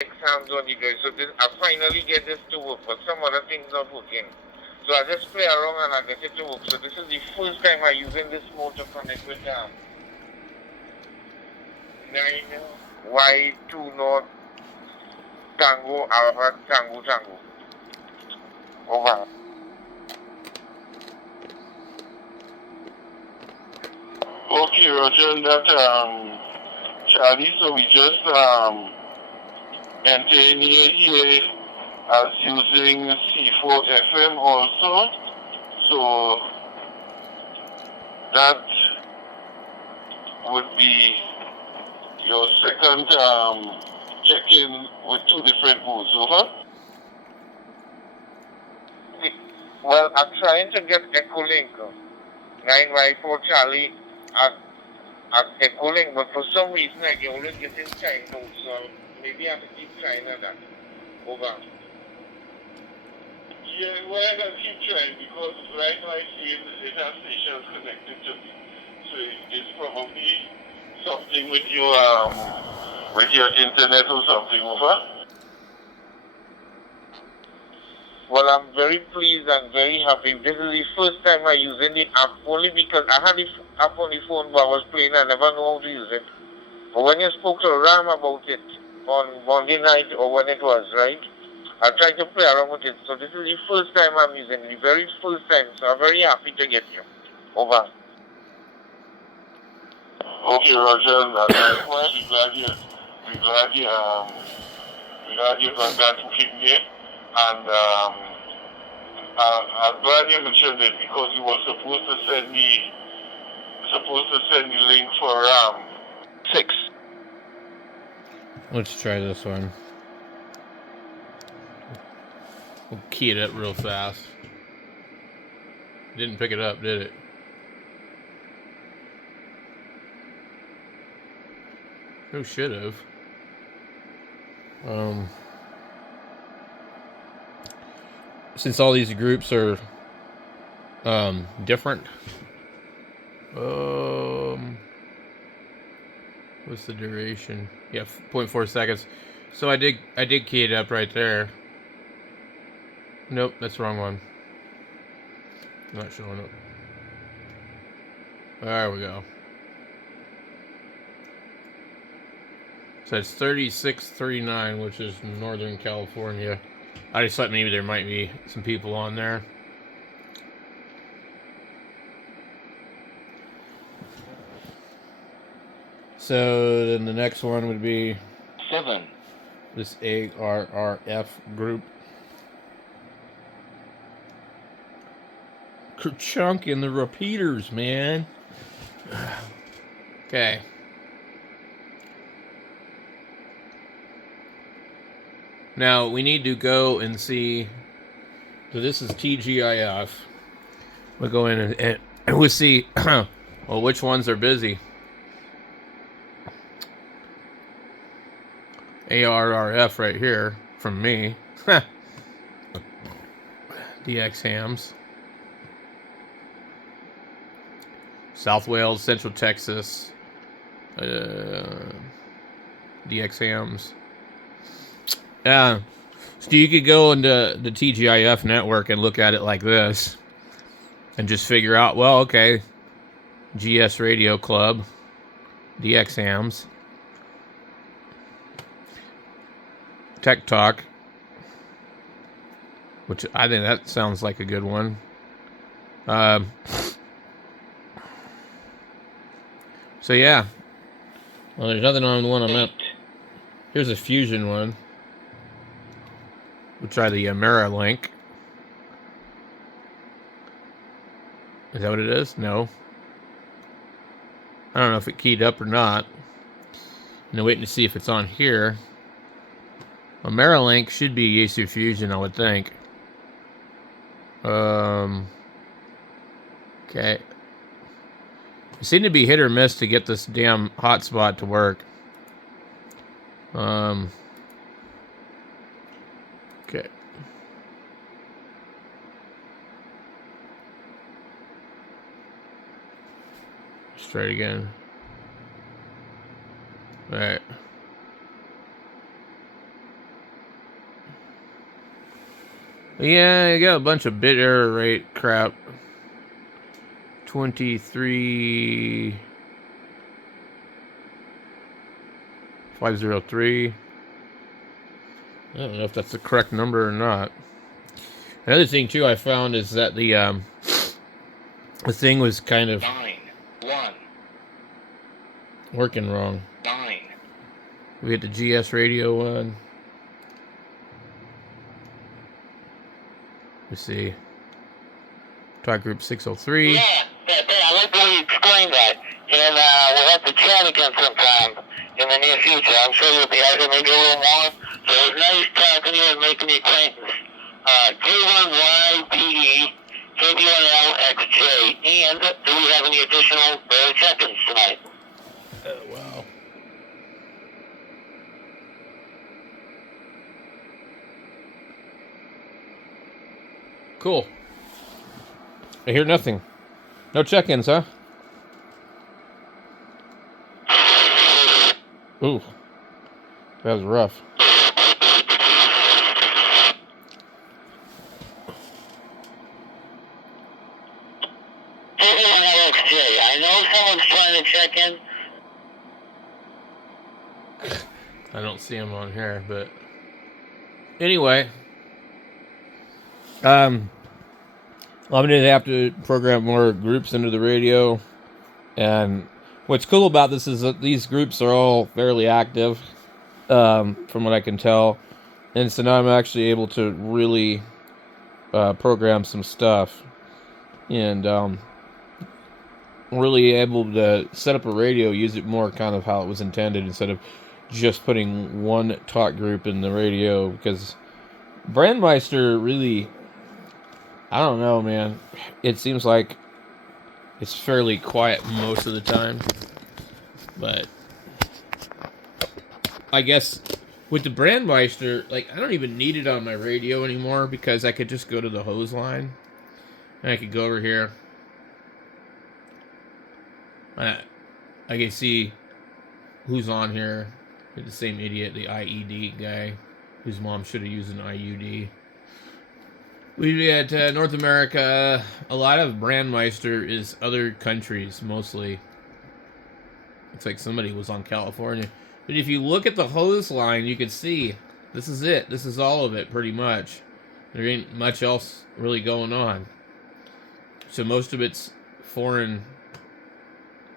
exams on you guys. So this, I finally get this to work, but some other things not working. So I just play around and I get it to work. So this is the first time I'm using this mode to connect with 9Y2 North Tango Alpha Tango Tango. Over. Okay, Roger, and that Charlie, so we just enter in here as using C4 FM also. So that would be your second check-in with two different modes, over. Well, I'm trying to get Echolink, 9Y4 Charlie at Echolink, but for some reason I can only get in time mode, so maybe I have to keep trying at that. Over. Yeah, well, I can keep trying because right now I see it has stations connected to me. So it's probably something with your internet or something, over. Well, I'm very pleased and very happy. This is the first time I'm using the app only because I had the app on the phone but I was playing. I never know how to use it. But when you spoke to Ram about it on Monday night or when it was, right? I tried to play around with it. So this is the first time I'm using it. The very first time. So I'm very happy to get you. Over. Okay, Roger. Likewise, we're glad you got that booking here. And I'm glad you mentioned it because you were supposed to send the link for 6. Let's try this one. We'll key it up real fast. Didn't pick it up, did it? Who should have? Since all these groups are different. What's the duration? Yeah, 0.4 seconds. So I did key it up right there. Nope, that's the wrong one. Not showing up. There we go. So it's 3639, which is Northern California. I just thought maybe there might be some people on there. So then the next one would be 7. this ARRF group. Chunk in the repeaters, man. Okay. Now we need to go and see. So this is TGIF. We'll go in and we'll see. Well, which ones are busy? ARRF right here from me. DX Hams. South Wales, Central Texas. DX Hams. Yeah. So you could go into the TGIF network and look at it like this. And just figure out, well, okay. GS Radio Club. DX Hams. Tech Talk. Which I think that sounds like a good one. So yeah. Well, there's nothing on the one I'm at. Here's a Fusion one. We'll try the Amera link. Is that what it is? No. I don't know if it keyed up or not. I'm waiting to see if it's on here. Amera link should be Yaesu Fusion, I would think. Okay. It seemed to be hit or miss to get this damn hotspot to work. Okay. Let's try it again. Alright. Yeah, you got a bunch of bit error rate crap. 23503. I don't know if that's the correct number or not. Another thing too I found is that the thing was kind of 9-1 working wrong. 9. We hit the GS radio one. Let's see. Talk group 603. Yeah, I like the way you explained that. And we'll have to chat again sometime in the near future. I'm sure you'll be having maybe a little more. So it was nice talking to you and making the acquaintance. J1YBE, KB1LXJ. And do we have any additional check-ins tonight? Oh, wow. Cool. I hear nothing. No check-ins, huh? Ooh. That was rough. KB1LXJ, I know someone's trying to check in. I don't see him on here, but anyway, I'm gonna have to program more groups into the radio. And what's cool about this is that these groups are all fairly active, from what I can tell. And so now I'm actually able to really program some stuff, and really able to set up a radio, use it more kind of how it was intended, instead of just putting one talk group in the radio. Because Brandmeister really, I don't know, man. It seems like it's fairly quiet most of the time. But I guess with the Brandmeister, like, I don't even need it on my radio anymore, because I could just go to the hose line. And I could go over here. I can see who's on here. The same idiot, the IED guy, whose mom should have used an IUD. We at North America, a lot of Brandmeister is other countries, mostly. Looks like somebody was on California. But if you look at the hose line, you can see this is it. This is all of it, pretty much. There ain't much else really going on. So most of it's foreign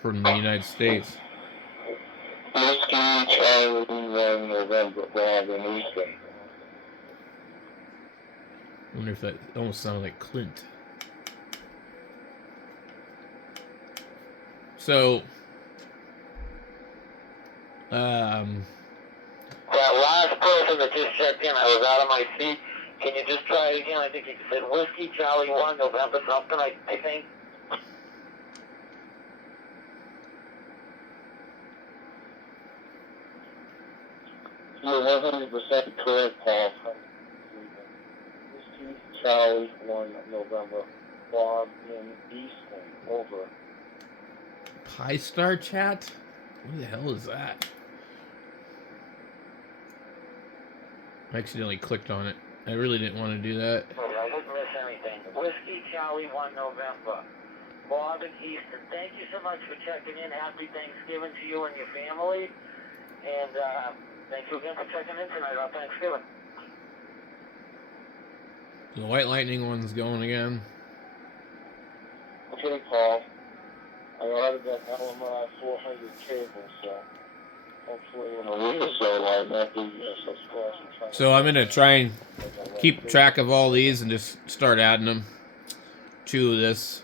from the United States. Whiskey, Charlie, 1 November, Bob, and Eastern. I wonder if that almost sounded like Clint. So, That last person that just checked in, I was out of my seat. Can you just try it again? I think you said Whiskey, Charlie, 1 November, something, I think. You're 100% correct, Paul. Whiskey, Charlie, 1 November, Bob in Eastern, over. Pi Star chat? What the hell is that? I accidentally clicked on it. I really didn't want to do that. I didn't miss anything. Whiskey, Charlie, 1 November. Bob in Eastern, thank you so much for checking in. Happy Thanksgiving to you and your family. And thank you again for checking in tonight on Thanksgiving. The White Lightning one's going again. Okay, Paul. I ordered that LMI 400 cable, so hopefully in a week or so I might be subscribed. So I'm going to try and keep track of all these and just start adding them to this.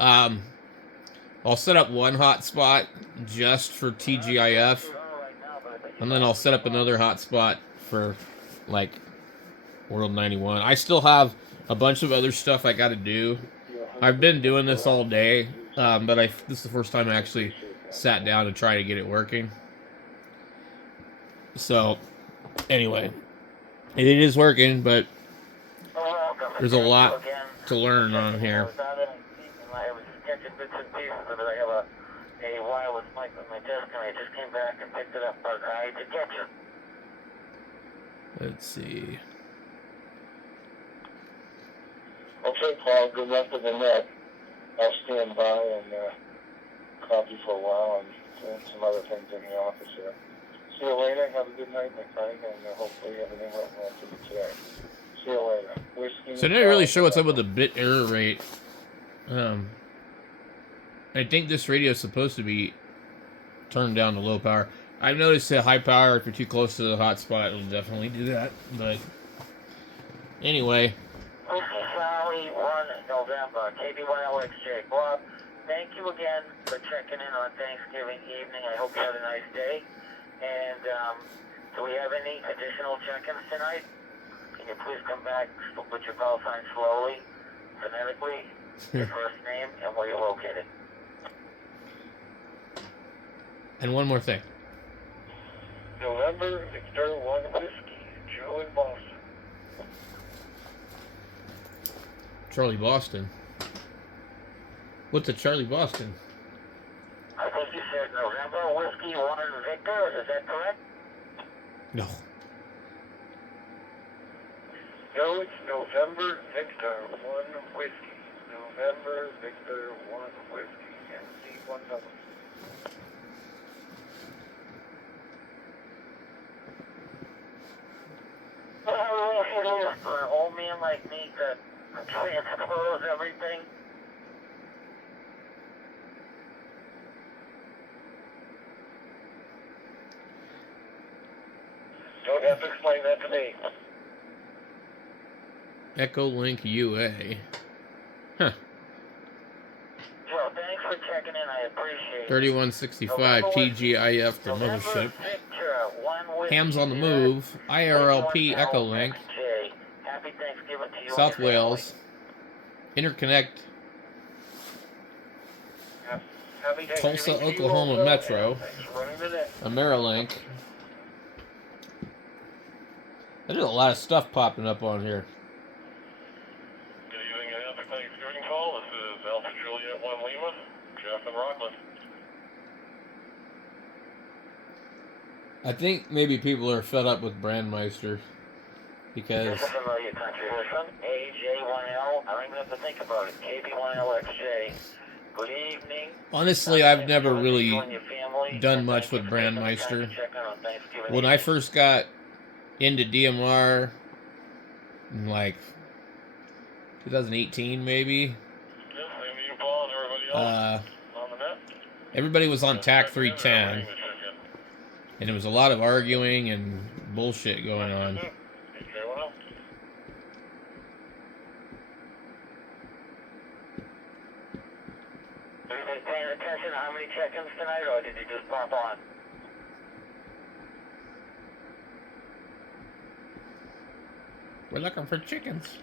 I'll set up one hotspot just for TGIF, and then I'll set up another hotspot for, like, World 91. I still have a bunch of other stuff I got to do. I've been doing this all day, but this is the first time I actually sat down to try to get it working. So, anyway, it is working, but there's a lot to learn on here. I was catching bits and pieces of it. I have a wireless mic on my desk, and I just came back and picked it up, but I did catch it. Let's see. good luck with the net. I'll stand by and copy for a while and doing some other things in the office here. See you later. Have a good night, my friend, and hopefully everything went well for you today. See you later. Whiskey. So I'm not really sure what's up with the bit error rate. I think this radio is supposed to be turned down to low power. I've noticed that high power, if you're too close to the hotspot, it'll definitely do that. But anyway. Whiskey Charlie 1 November, KB1LXJ. Bob, thank you again for checking in on Thanksgiving evening. I hope you had a nice day. And do we have any additional check-ins tonight? Can you please come back with your call sign slowly, phonetically, your first name, and where you're located? And one more thing. November, Victor 1 Whiskey, Joe in Boston. Charlie Boston. What's a Charlie Boston? I think you said November, Whiskey 1 Victor. Is that correct? No. No, it's November, Victor 1 Whiskey. November, Victor 1 Whiskey. MC 1 number. How easy it is for an old man like me to transpose everything? Don't have to explain that to me. Echo Link UA. Huh. Joe, thanks for checking in. I appreciate it. 3165 TGIF, the mothership. Hams on the move. IRLP Echo Link. Happy Thanksgiving to you. South Wales. Interconnect. Tulsa, Oklahoma Metro. Amerilink. There's a lot of stuff popping up on here. Good evening and happy Thanksgiving call. This is Alpha Juliet 1 Lima, Jeff and Rockland. I think maybe people are fed up with Brandmeister because This is familiar contribution. AJ1L. I don't even have to think about it. KB1LXJ. Good evening. honestly, I've never really done much with Brandmeister. When I first got into DMR in like 2018 maybe, everybody was on TAC 310 and there was a lot of arguing and bullshit going on. Have you been paying attention to how many check-ins tonight, or did you just pop on? We're looking for chickens.